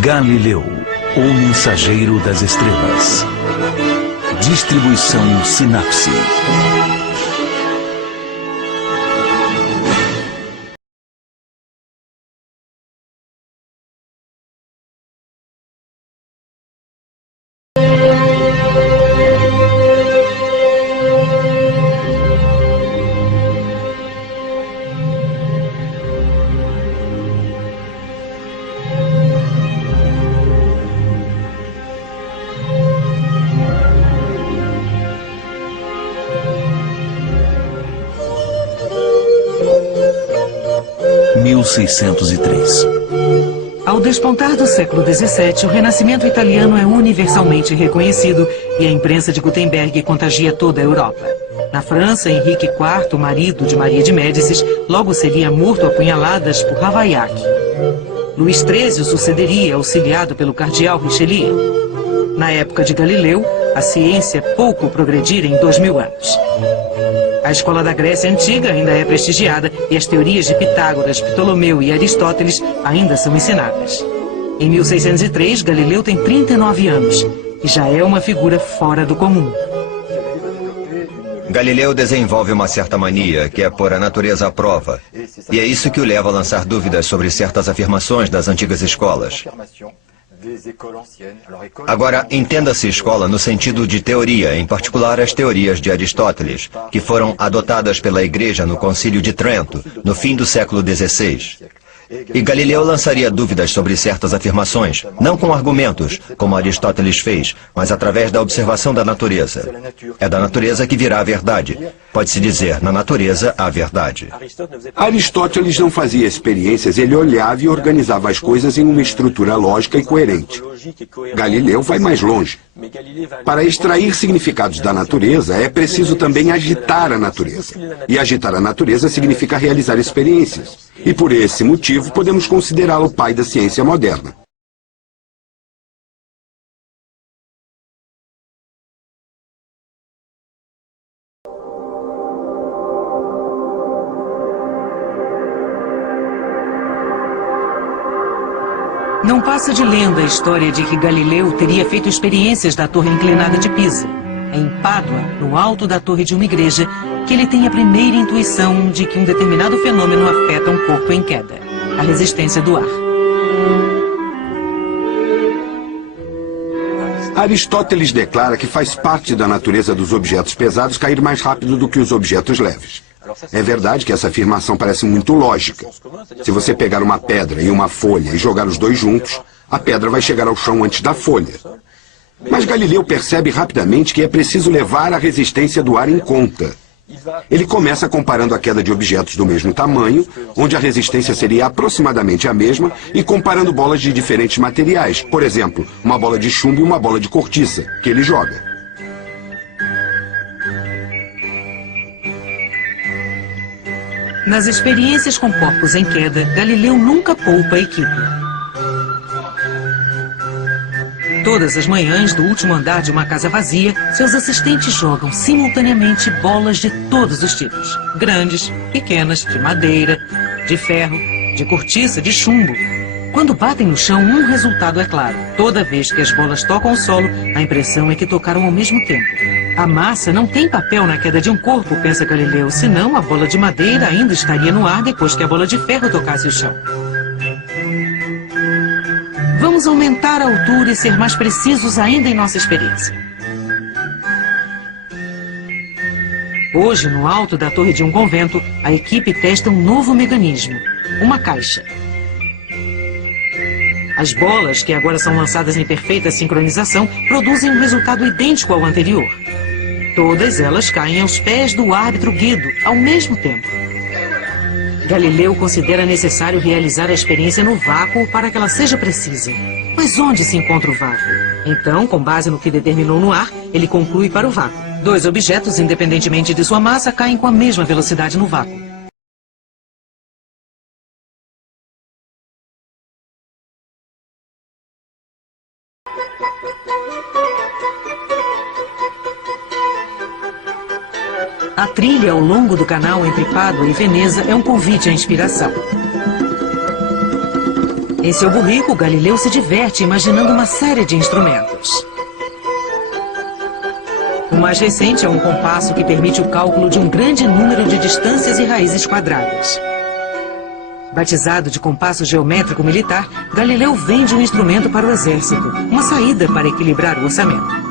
Galileu, o mensageiro das estrelas. Distribuição Sinapse. Ao despontar do século XVII, o Renascimento italiano é universalmente reconhecido e a imprensa de Gutenberg contagia toda a Europa. Na França, Henrique IV, marido de Maria de Médicis, logo seria morto a punhaladas por Ravaillac. Luís XIII o sucederia, auxiliado pelo cardeal Richelieu. Na época de Galileu, a ciência pouco progredira em 2000 anos. A escola da Grécia Antiga ainda é prestigiada e as teorias de Pitágoras, Ptolomeu e Aristóteles ainda são ensinadas. Em 1603, Galileu tem 39 anos e já é uma figura fora do comum. Galileu desenvolve uma certa mania, que é pôr a natureza à prova. E é isso que o leva a lançar dúvidas sobre certas afirmações das antigas escolas. Agora, entenda-se escola no sentido de teoria, em particular as teorias de Aristóteles, que foram adotadas pela Igreja no Concílio de Trento, no fim do século XVI. E Galileu lançaria dúvidas sobre certas afirmações, não com argumentos, como Aristóteles fez, mas através da observação da natureza. É da natureza que virá a verdade. Pode-se dizer, na natureza, a verdade. Aristóteles não fazia experiências, ele olhava e organizava as coisas em uma estrutura lógica e coerente. Galileu vai mais longe. Para extrair significados da natureza, é preciso também agitar a natureza. E agitar a natureza significa realizar experiências. E por esse motivo, podemos considerá-lo o pai da ciência moderna. Não passa de lenda a história de que Galileu teria feito experiências da Torre Inclinada de Pisa. É em Pádua, no alto da torre de uma igreja, que ele tem a primeira intuição de que um determinado fenômeno afeta um corpo em queda, a resistência do ar. Aristóteles declara que faz parte da natureza dos objetos pesados cair mais rápido do que os objetos leves. É verdade que essa afirmação parece muito lógica. Se você pegar uma pedra e uma folha e jogar os dois juntos, a pedra vai chegar ao chão antes da folha. Mas Galileu percebe rapidamente que é preciso levar a resistência do ar em conta. Ele começa comparando a queda de objetos do mesmo tamanho, onde a resistência seria aproximadamente a mesma, e comparando bolas de diferentes materiais. Por exemplo, uma bola de chumbo e uma bola de cortiça, que ele joga. Nas experiências com corpos em queda, Galileu nunca poupa a equipe. Todas as manhãs, do último andar de uma casa vazia, seus assistentes jogam simultaneamente bolas de todos os tipos. Grandes, pequenas, de madeira, de ferro, de cortiça, de chumbo. Quando batem no chão, um resultado é claro. Toda vez que as bolas tocam o solo, a impressão é que tocaram ao mesmo tempo. A massa não tem papel na queda de um corpo, pensa Galileu, senão a bola de madeira ainda estaria no ar depois que a bola de ferro tocasse o chão. Vamos aumentar a altura e ser mais precisos ainda em nossa experiência. Hoje, no alto da torre de um convento, a equipe testa um novo mecanismo, uma caixa. As bolas, que agora são lançadas em perfeita sincronização, produzem um resultado idêntico ao anterior. Todas elas caem aos pés do árbitro Guido, ao mesmo tempo. Galileu considera necessário realizar a experiência no vácuo para que ela seja precisa. Mas onde se encontra o vácuo? Então, com base no que determinou no ar, ele conclui para o vácuo. Dois objetos, independentemente de sua massa, caem com a mesma velocidade no vácuo. A trilha ao longo do canal entre Pádua e Veneza é um convite à inspiração. Em seu burrico, Galileu se diverte imaginando uma série de instrumentos. O mais recente é um compasso que permite o cálculo de um grande número de distâncias e raízes quadradas. Batizado de compasso geométrico militar, Galileu vende um instrumento para o exército, uma saída para equilibrar o orçamento.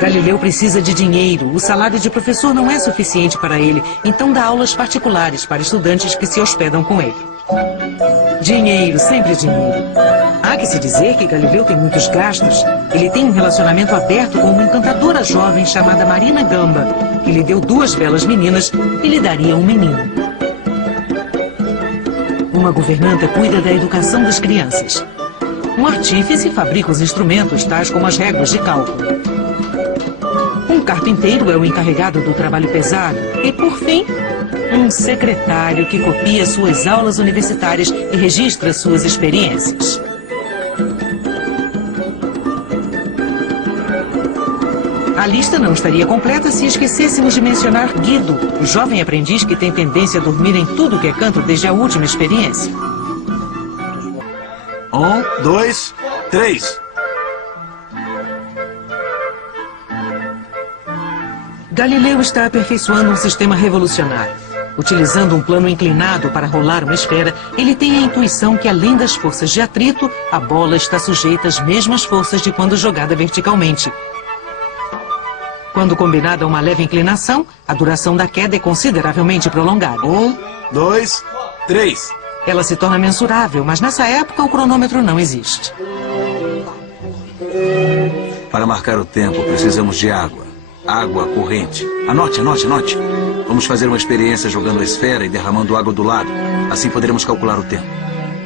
Galileu precisa de dinheiro. O salário de professor não é suficiente para ele, então dá aulas particulares para estudantes que se hospedam com ele. Dinheiro, sempre dinheiro. Há que se dizer que Galileu tem muitos gastos. Ele tem um relacionamento aberto com uma encantadora jovem chamada Marina Gamba, que lhe deu 2 belas meninas e lhe daria um menino. Uma governanta cuida da educação das crianças. Um artífice fabrica os instrumentos, tais como as réguas de cálculo. Um carpinteiro é o encarregado do trabalho pesado. E, por fim, um secretário que copia suas aulas universitárias e registra suas experiências. A lista não estaria completa se esquecêssemos de mencionar Guido, o jovem aprendiz que tem tendência a dormir em tudo que é canto desde a última experiência. 1, 2, 3. Galileu está aperfeiçoando um sistema revolucionário. Utilizando um plano inclinado para rolar uma esfera, ele tem a intuição que, além das forças de atrito, a bola está sujeita às mesmas forças de quando jogada verticalmente. Quando combinada a uma leve inclinação, a duração da queda é consideravelmente prolongada. 1, 2, 3. Ela se torna mensurável, mas nessa época o cronômetro não existe. Para marcar o tempo, precisamos de água. Água corrente. Anote, anote, anote. Vamos fazer uma experiência jogando a esfera e derramando água do lado. Assim poderemos calcular o tempo.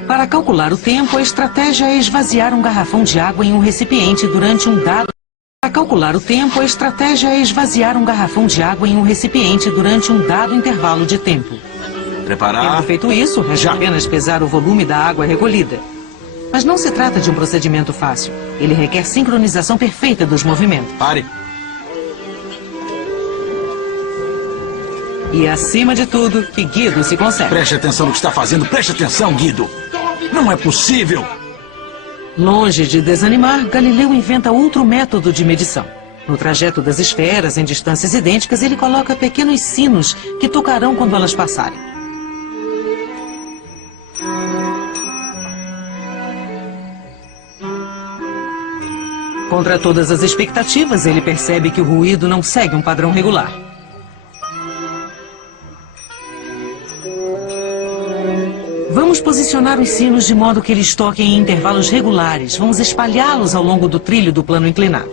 Para calcular o tempo, a estratégia é esvaziar um garrafão de água em um recipiente durante um dado... Para calcular o tempo, a estratégia é esvaziar um garrafão de água em um recipiente durante um dado intervalo de tempo. Preparar. Tendo feito isso, resta apenas pesar o volume da água recolhida. Mas não se trata de um procedimento fácil. Ele requer sincronização perfeita dos movimentos. Pare. E, acima de tudo, que Guido se concentre. Preste atenção no que está fazendo. Preste atenção, Guido. Não é possível. Longe de desanimar, Galileu inventa outro método de medição. No trajeto das esferas, em distâncias idênticas, ele coloca pequenos sinos que tocarão quando elas passarem. Contra todas as expectativas, ele percebe que o ruído não segue um padrão regular. Vamos posicionar os sinos de modo que eles toquem em intervalos regulares. Vamos espalhá-los ao longo do trilho do plano inclinado.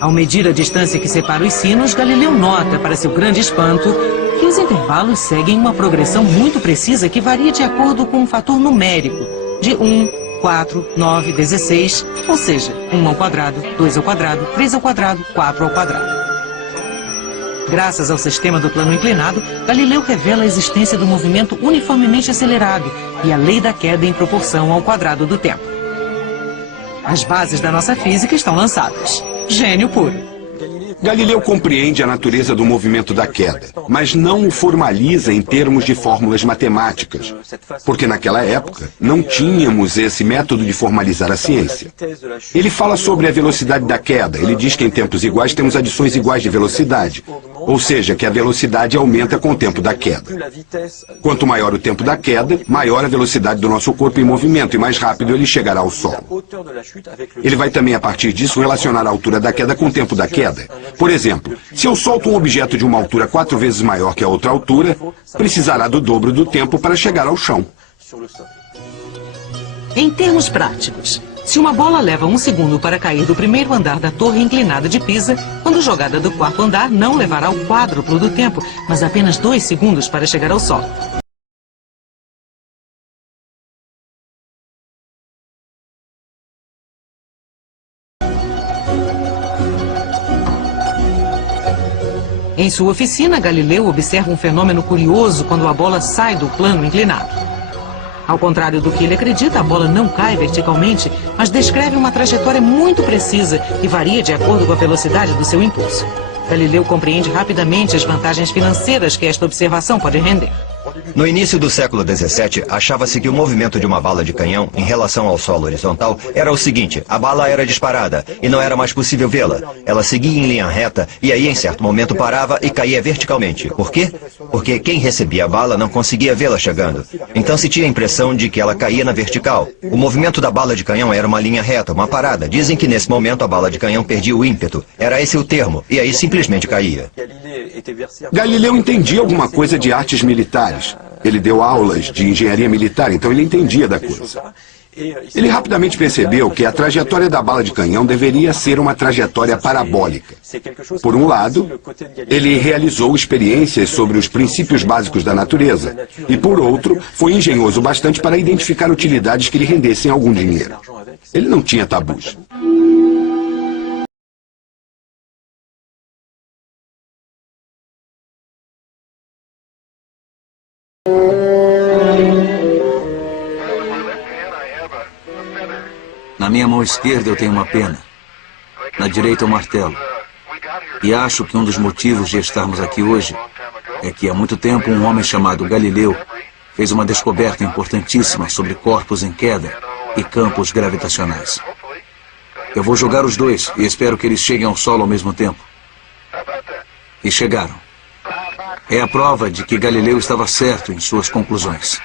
Ao medir a distância que separa os sinos, Galileu nota, para seu grande espanto, que os intervalos seguem uma progressão muito precisa que varia de acordo com um fator numérico, de 1, 4, 9, 16, ou seja, 1 ao quadrado, 2 ao quadrado, 3 ao quadrado, 4 ao quadrado. Graças ao sistema do plano inclinado, Galileu revela a existência do movimento uniformemente acelerado e a lei da queda em proporção ao quadrado do tempo. As bases da nossa física estão lançadas. Gênio puro. Galileu compreende a natureza do movimento da queda, mas não o formaliza em termos de fórmulas matemáticas, porque naquela época não tínhamos esse método de formalizar a ciência. Ele fala sobre a velocidade da queda. Ele diz que em tempos iguais temos adições iguais de velocidade, ou seja, que a velocidade aumenta com o tempo da queda. Quanto maior o tempo da queda, maior a velocidade do nosso corpo em movimento e mais rápido ele chegará ao solo. Ele vai também, a partir disso, relacionar a altura da queda com o tempo da queda. Por exemplo, se eu solto um objeto de uma altura 4 vezes maior que a outra altura, precisará do dobro do tempo para chegar ao chão. Em termos práticos, se uma bola leva 1 segundo para cair do primeiro andar da torre inclinada de Pisa, quando jogada do 4º andar não levará o quádruplo do tempo, mas apenas 2 segundos para chegar ao solo. Em sua oficina, Galileu observa um fenômeno curioso quando a bola sai do plano inclinado. Ao contrário do que ele acredita, a bola não cai verticalmente, mas descreve uma trajetória muito precisa que varia de acordo com a velocidade do seu impulso. Galileu compreende rapidamente as vantagens financeiras que esta observação pode render. No início do século XVII, achava-se que o movimento de uma bala de canhão em relação ao solo horizontal era o seguinte: a bala era disparada e não era mais possível vê-la. Ela seguia em linha reta e aí em certo momento parava e caía verticalmente. Por quê? Porque quem recebia a bala não conseguia vê-la chegando. Então se tinha a impressão de que ela caía na vertical. O movimento da bala de canhão era uma linha reta, uma parada. Dizem que nesse momento a bala de canhão perdia o ímpeto. Era esse o termo, e aí simplesmente caía. Galileu entendia alguma coisa de artes militares. Ele deu aulas de engenharia militar, então ele entendia da coisa. Ele rapidamente percebeu que a trajetória da bala de canhão deveria ser uma trajetória parabólica. Por um lado, ele realizou experiências sobre os princípios básicos da natureza. E por outro, foi engenhoso bastante para identificar utilidades que lhe rendessem algum dinheiro. Ele não tinha tabus. Na minha mão esquerda eu tenho uma pena, na direita um martelo. E acho que um dos motivos de estarmos aqui hoje é que há muito tempo um homem chamado Galileu fez uma descoberta importantíssima sobre corpos em queda e campos gravitacionais. Eu vou jogar os dois e espero que eles cheguem ao solo ao mesmo tempo. E chegaram. É a prova de que Galileu estava certo em suas conclusões.